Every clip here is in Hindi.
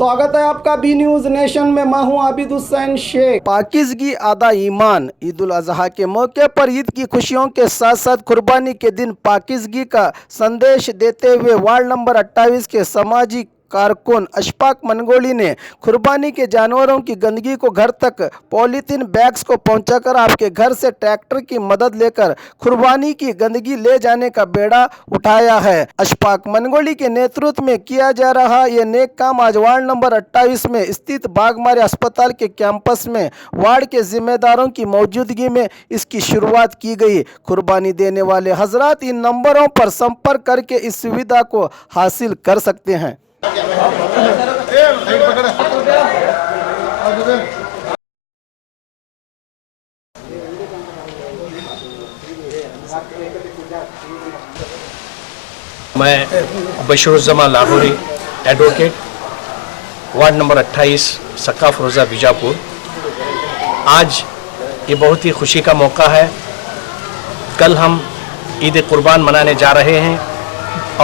स्वागत है आपका बी न्यूज नेशन में। मैं हूं आबिद हुसैन शेख। पाकिज़गी आधा ईमान। ईद उल अजहा के मौके पर ईद की खुशियों के साथ साथ कुर्बानी के दिन पाकिज़गी का संदेश देते हुए वार्ड नंबर 28 के समाजी कारकुन अशफाक मनगोली ने कुर्बानी के जानवरों की गंदगी को घर तक पॉलीथीन बैग्स को पहुंचाकर आपके घर से ट्रैक्टर की मदद लेकर कुर्बानी की गंदगी ले जाने का बेड़ा उठाया है। अशफाक मनगोली के नेतृत्व में किया जा रहा ये नेक काम आज वार्ड नंबर 28 में स्थित बागमारी अस्पताल के कैंपस में वार्ड के जिम्मेदारों की मौजूदगी में इसकी शुरुआत की गई। कुर्बानी देने वाले हजरात इन नंबरों पर संपर्क करके इस सुविधा को हासिल कर सकते हैं। मैं बशीरुज़्ज़मान लाहौरी एडवोकेट, वार्ड नंबर 28 सकाफ रोज़ा बीजापुर। आज ये बहुत ही खुशी का मौका है। कल हम ईद कुर्बान मनाने जा रहे हैं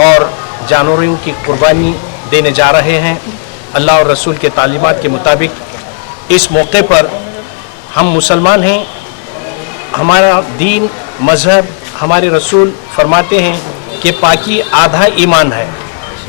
और जानवरों की कुर्बानी देने जा रहे हैं अल्लाह और रसूल के तालीमात के मुताबिक। इस मौके पर हम मुसलमान हैं, हमारा दीन मज़हब हमारे रसूल फरमाते हैं कि पाकी आधा ईमान है।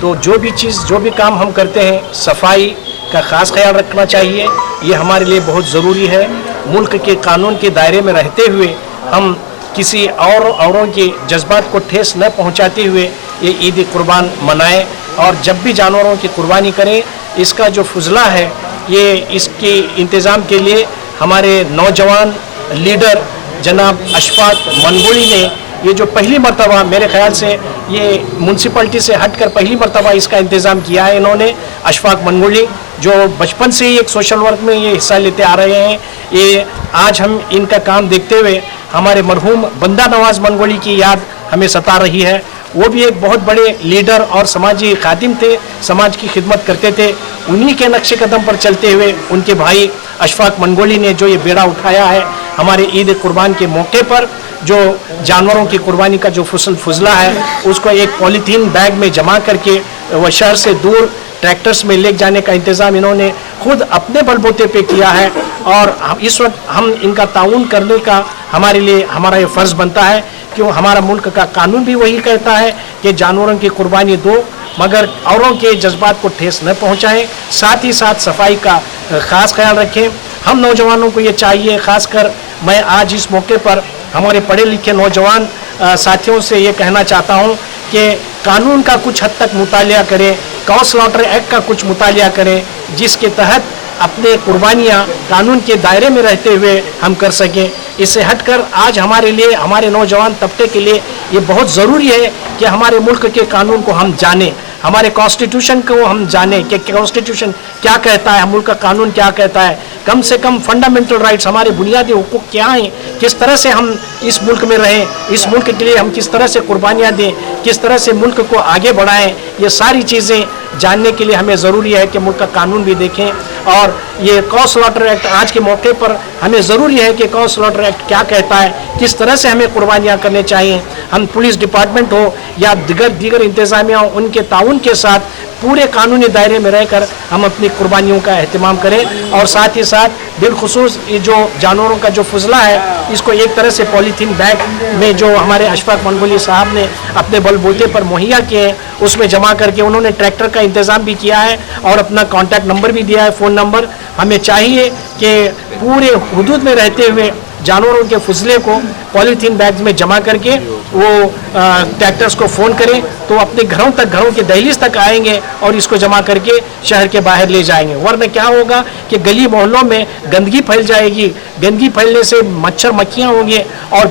तो जो भी चीज़ जो भी काम हम करते हैं सफाई का ख़ास ख्याल रखना चाहिए। ये हमारे लिए बहुत ज़रूरी है। मुल्क के कानून के दायरे में रहते हुए हम किसी औरों के जज्बात को ठेस न पहुंचाते हुए ये ईद कुर्बान मनाएं और जब भी जानवरों की कुर्बानी करें इसका जो फुजला है ये इसके इंतज़ाम के लिए हमारे नौजवान लीडर जनाब अशफाक मनगोली ने ये जो पहली मरतबा मेरे ख्याल से ये म्यूनसिपलिटी से हटकर पहली मरतबा इसका इंतज़ाम किया है इन्होंने। अशफाक मनगोली जो बचपन से ही एक सोशल वर्क में ये हिस्सा लेते आ रहे हैं, ये आज हम इनका काम देखते हुए हमारे मरहूम बंदा नवाज मनगोली की याद हमें सता रही है। वो भी एक बहुत बड़े लीडर और समाजी खादिम थे, समाज की खिदमत करते थे। उन्हीं के नक्शे कदम पर चलते हुए उनके भाई अशफाक मनगोली ने जो ये बेड़ा उठाया है हमारे ईद कुर्बान के मौके पर, जो जानवरों की कुर्बानी का जो फुजला है उसको एक पॉलीथीन बैग में जमा करके वह शहर से दूर ट्रैक्टर्स में ले जाने का इंतज़ाम इन्होंने खुद अपने बलबूते पे किया है। और इस वक्त हम इनका ताउन करने का हमारे लिए हमारा ये फ़र्ज़ बनता है, क्यों हमारा मुल्क का कानून भी वही कहता है कि जानवरों की कुर्बानी दो मगर औरों के जज्बात को ठेस न पहुँचाएँ, साथ ही साथ सफाई का ख़ास ख्याल रखें। हम नौजवानों को ये चाहिए, ख़ासकर मैं आज इस मौके पर हमारे पढ़े लिखे नौजवान साथियों से ये कहना चाहता हूँ कि कानून का कुछ हद तक मुतालिया करें, कॉ स्लॉटर एक्ट का कुछ मुतालिया करें जिसके तहत अपने कुर्बानियाँ कानून के दायरे में रहते हुए हम कर सकें। इससे हटकर आज हमारे लिए, हमारे नौजवान तबके के लिए ये बहुत ज़रूरी है कि हमारे मुल्क के कानून को हम जानें, हमारे कॉन्स्टिट्यूशन को हम जानें कि कॉन्स्टिट्यूशन क्या कहता है, मुल्क का कानून क्या कहता है, कम से कम फंडामेंटल राइट्स हमारे बुनियादी हुकूक क्या हैं, किस तरह से हम इस मुल्क में रहें, इस मुल्क के लिए हम किस तरह से कुर्बानियाँ दें, किस तरह से मुल्क को आगे बढ़ाएं। ये सारी चीज़ें जानने के लिए हमें ज़रूरी है कि मुल्क का कानून भी देखें। और ये कॉ स्लॉटर एक्ट आज के मौके पर हमें ज़रूरी है कि कॉ स्लॉटर एक्ट क्या कहता है, किस तरह से हमें कुर्बानियाँ करनी चाहिए। हम पुलिस डिपार्टमेंट हो या दीगर इंतज़ामिया हो, उनके ताउन के साथ पूरे कानूनी दायरे में रहकर हम अपनी कुर्बानियों का एहतमाम करें। और साथ ही साथ बिलखुसूस ये जो जानवरों का जो फुजला है इसको एक तरह से पॉलीथीन बैग में जो हमारे अशफाक मनगोली साहब ने अपने बलबूते पर मुहैया किए हैं उसमें जमा करके उन्होंने ट्रैक्टर का इंतज़ाम भी किया है और अपना कॉन्टैक्ट नंबर भी दिया है, फ़ोन नंबर। हमें चाहिए कि पूरे हुदूद में रहते हुए जानवरों के फुजले को पॉलीथीन बैग्स में जमा करके वो ट्रैक्टर्स को फ़ोन करें तो अपने घरों तक, घरों के दहलीज तक आएंगे और इसको जमा करके शहर के बाहर ले जाएंगे। वरना क्या होगा कि गली मोहल्लों में गंदगी फैल जाएगी, गंदगी फैलने से मच्छर मक्खियाँ होंगी और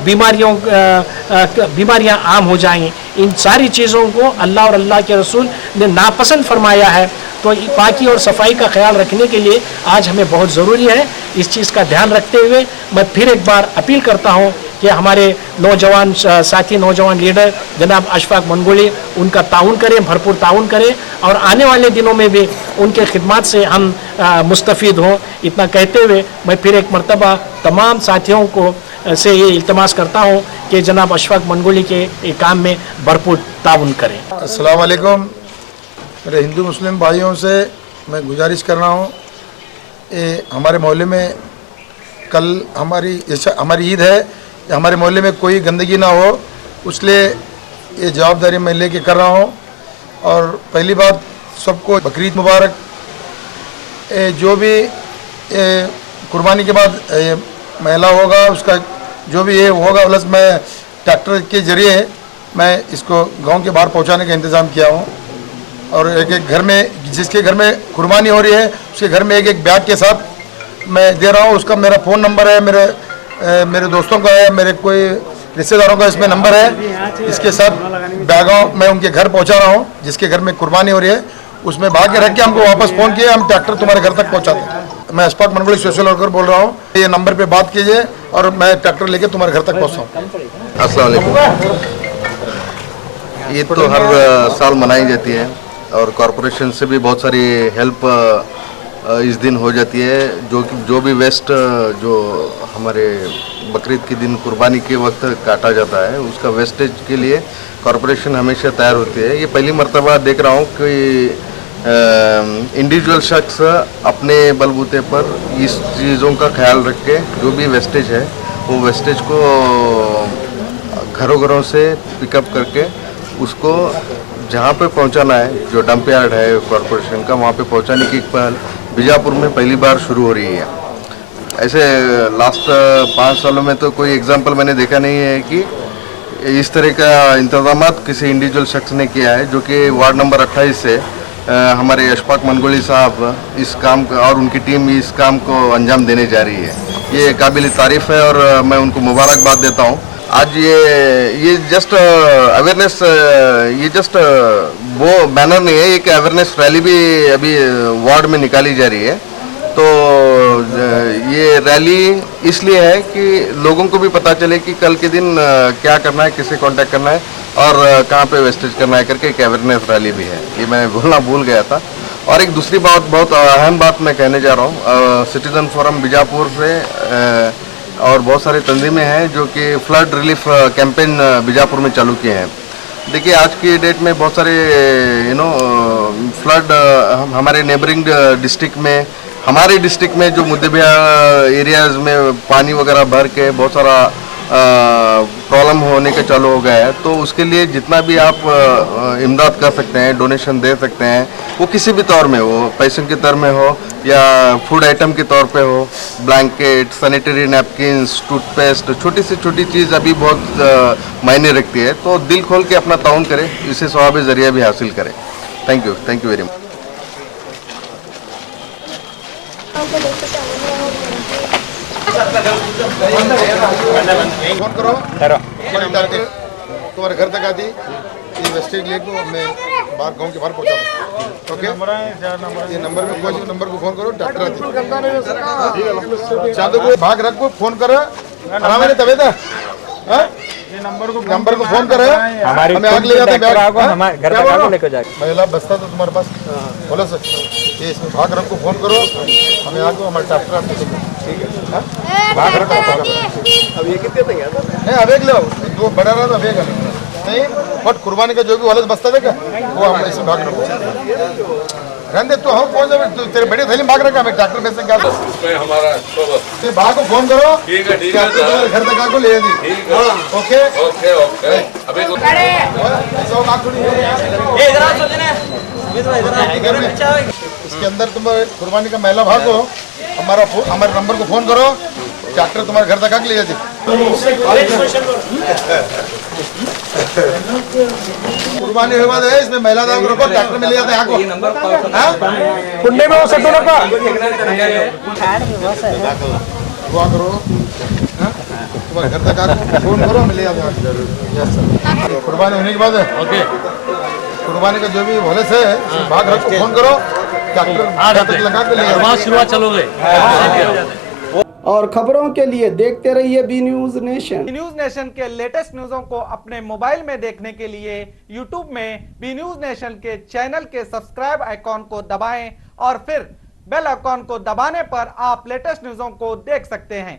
बीमारियाँ आम हो जाएंगी। इन सारी चीज़ों को अल्लाह और अल्लाह के रसूल ने नापसंद फरमाया है। तो पाकी और सफाई का ख्याल रखने के लिए आज हमें बहुत ज़रूरी है। इस चीज़ का ध्यान रखते हुए मैं फिर एक बार अपील करता हूँ कि हमारे नौजवान साथी, नौजवान लीडर जनाब अशफाक मनगोली उनका ताउन करें, भरपूर ताउन करें और आने वाले दिनों में भी उनके खिदमत से हम मुस्तफ़ीद हों। इतना कहते हुए मैं फिर एक मरतबा तमाम साथियों को से ये इल्तमास करता हूँ कि जनाब अशफाक मनगोली के काम में भरपूर ताउन करें। अस्सलाम वालेकुम। मेरे हिंदू मुस्लिम भाइयों से मैं गुजारिश कर रहा हूँ, ये हमारे मोहल्ले में कल हमारी ईद है, हमारे मोहल्ले में कोई गंदगी ना हो, उसलिए ये जवाबदारी मैं लेके कर रहा हूँ। और पहली बात, सबको बकरीद मुबारक। जो भी कुर्बानी के बाद महिला होगा उसका जो भी ये होगा, प्लस मैं ट्रैक्टर के जरिए मैं इसको गांव के बाहर पहुंचाने का इंतज़ाम किया हूं। और एक एक घर में, जिसके घर में कुर्बानी हो रही है उसके घर में एक एक बैग के साथ मैं दे रहा हूं। उसका मेरा फ़ोन नंबर है, मेरे दोस्तों का है, मेरे कोई रिश्तेदारों का इसमें नंबर है। इसके साथ बैगों मैं उनके घर पहुंचा रहा हूं, जिसके घर में कुर्बानी हो रही है उसमें भाग के रख के हमको वापस फ़ोन किया, हम ट्रैक्टर तुम्हारे घर तक पहुँचाते हैं। मैं अशफाक मनगोली सोशल वर्कर बोल रहा हूँ। ये नंबर पे बात कीजिए और मैं ट्रैक्टर लेके तुम्हारे घर तक पहुँचाऊँ। अस्सलाम वालेकुम। ईद तो हर साल मनाई जाती है और कॉरपोरेशन से भी बहुत सारी हेल्प इस दिन हो जाती है। जो भी वेस्ट जो हमारे बकरीद के दिन कुर्बानी के वक्त काटा जाता है, उसका वेस्टेज के लिए कॉरपोरेशन हमेशा तैयार होती है। ये पहली मर्तबा देख रहा हूँ कि इंडिविजुअल शख्स अपने बलबूते पर इस चीज़ों का ख्याल रख के जो भी वेस्टेज है वो वेस्टेज को घरों से पिकअप करके उसको जहाँ पे पहुँचाना है, जो डंप यार्ड है कॉरपोरेशन का, वहाँ पे पहुँचाने की पहल बीजापुर में पहली बार शुरू हो रही है। ऐसे लास्ट 5 सालों में तो कोई एग्जांपल मैंने देखा नहीं है कि इस तरह का इंतजाम किसी इंडिविजुअल शख्स ने किया है, जो कि वार्ड नंबर 28 से हमारे अशफाक मनगोली साहब इस काम का और उनकी टीम इस काम को अंजाम देने जा रही है। ये काबिल तारीफ़ है और मैं उनको मुबारकबाद देता हूँ। आज ये जस्ट अवेयरनेस, ये जस्ट वो बैनर नहीं है, एक अवेयरनेस रैली भी अभी वार्ड में निकाली जा रही है। तो ये रैली इसलिए है कि लोगों को भी पता चले कि कल के दिन क्या करना है, किसे कांटेक्ट करना है और कहाँ पे वेस्टेज करना है करके एक अवेयरनेस रैली भी है। ये मैं बोलना भूल गया था। और एक दूसरी बात, बहुत अहम बात मैं कहने जा रहा हूँ। सिटीजन फोरम बीजापुर से और बहुत सारे तंजीमें हैं जो कि फ्लड रिलीफ कैंपेन बीजापुर में चालू किए हैं। देखिए, आज की डेट में बहुत सारे फ्लड हमारे नेबरिंग डिस्ट्रिक्ट में, हमारे डिस्ट्रिक्ट में जो मुद्देबिया एरियाज़ में पानी वगैरह भर के बहुत सारा प्रॉब्लम होने के चालू हो गया है। तो उसके लिए जितना भी आप इमदाद कर सकते हैं, डोनेशन दे सकते हैं, वो किसी भी तौर में हो, पैसों के तौर में हो या फूड आइटम के तौर पे हो, ब्लैंकेट, सैनिटरी नैपकिन्स, टूथपेस्ट, छोटी से छोटी चीज़ अभी बहुत मायने रखती है। तो दिल खोल के अपना ताउन करें, इससे सवाब ज़रिया भी हासिल करें। Thank you very much. Phone करो, तुम्हारे घर तक आती ये वेस्टेज लेक को मैं बाहर गांव के बाहर पहुंचा दूँ। ओके, ये नंबर में कोई नंबर को फोन करो, ट्रैक्टर आती चांदो को भाग रखो, फोन करो आराम है तबे था। नंबर को फोन करे, हमें आग ले जाते हैं, घर तक आगो लेकर जाए। महिला बस्ता तो तुम्हारे पास बोलो सर, ये इसमें भाग रखो, फोन करो, हमें आगो, हमारे ट्रैक्टर आपको ठीक है। भाग रखो, अब ये कितने तक है? अब एक लो, दो बड़ा रहा था, एक नहीं, बट कुर्बानी का जो भी वाले बस्ता देगा वो हम इसमें भाग रखो। रहने दे, तो हम कौन सा तेरे बड़े थैली भाग रखा, हमें ट्रैक्टर में से क्या हमारा भाग को फोन करो, ठीक है घर तक आको ले दी। ओके ओके ओके, अभी इसके अंदर तुम कुर्बानी का महिला भाग हो, हमारे नंबर को फोन करो, ट्रैक्टर तुम्हारे घर तक आके ले जाती। कुर्बानी हुए बाद है, इसमें महिला दाव रखो, ट्रैक्टर में ले जाते हैं आको। कुंडे में वो सट्टो रखो, दुआ करो, तुम्हारे घर तक आको, फोन करो, हमें ले जाते हैं। कुर्बानी होने के बाद ओके, कुर्बानी का जो भी भले से भाग रखो, फोन करो, ट्रैक्टर तक लगा के ले जाओ। शुरुआत चलोगे। और खबरों के लिए देखते रहिए B news nation. B news nation के लेटेस्ट न्यूज़ों को अपने मोबाइल में देखने के लिए यूट्यूब में बी न्यूज नेशन के चैनल के सब्सक्राइब आइकॉन को दबाएं और फिर बेल आइकॉन को दबाने पर आप लेटेस्ट न्यूज़ों को देख सकते हैं।